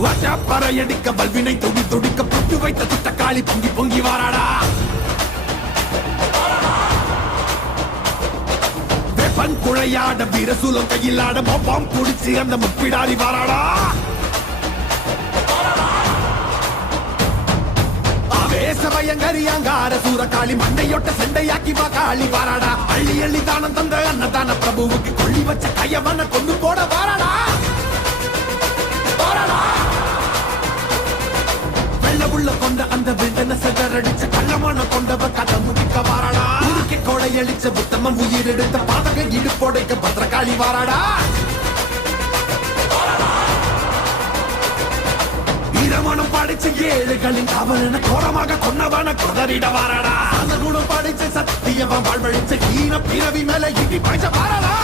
பறையடிக்க வல்வினை துடி துடிக்க புட்டு வைத்த துட்டக்காளி பொங்கி பொங்கி வாராடா. வெப்பன் குழையாட வீரசூலம் கையிலாட மொப்பாம் குடிச்சு அந்த முப்பிடாரி வாராடா. ஆவேசபயங்கரியாங்கார சூரகாளி மண்டையொட்ட செண்டையாக்கி வா காளி வாராடா. அள்ளி அள்ளி தானம் தந்த அன்னதான பிரபுவுக்கு கொள்ளி வச்ச கையவன கொண்டு போட வாராடா. உள்ள கொண்ட அந்த விண்டன செதறடிச்ச கள்ளமான கொண்டவ கதை முடிக்க வாராடா. உருக்கி கொடையளிச்ச புத்தமன் உயிர் எடுத்த பாதக இடுப்போடைக்க பத்திரகாளி வாராடா. இரமணம் படிச்ச ஏழுகளின் அவன கோரமாக கொன்னவன கொதறிட வாராடா. அந்த குணம் படிச்ச சத்தியவன் வாழ்வழிச்ச ஈன பிறவி மேல இடி பாய்ச்ச வாராடா.